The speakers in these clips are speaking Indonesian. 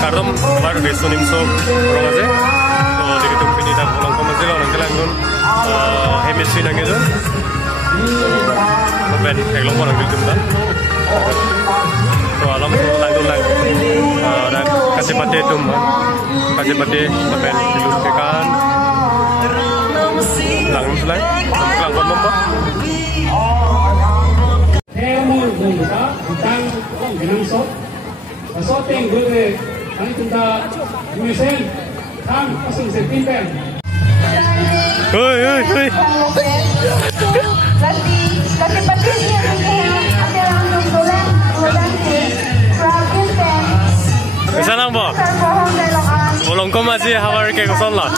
Karom Havar Riso Nimso Rong Aje. So di gedung pendidikan Volongkom aji orang kelang nun chemistry nang itu. Ben kelang orang gedung kan. So alam lang dan kasih pati itu kasih pati ben dilur kekan. Lang selai kelang kon nomor. Hemul bungsa tentang Nimso. Soting gue nanti kita mesen kan pasang sepinten. Hei. Kasi pati niya ada langsung tulen Bisa nang po? Volongkom aji Havar Karbi Riso lah.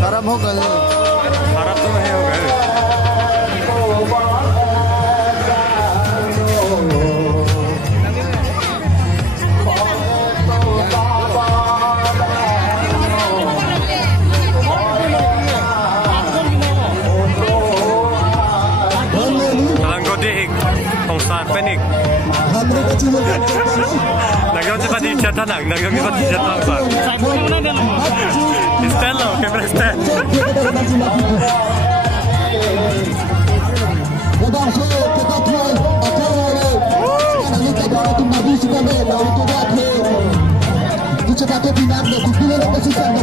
खराब हो गए खराब तो नहीं हो गए panik. Nagawin si Pati chat lang. Nagawin si Pati chat lang. Stand lang. Camera stand. Kita pakai binar, kita pilih lokasi yang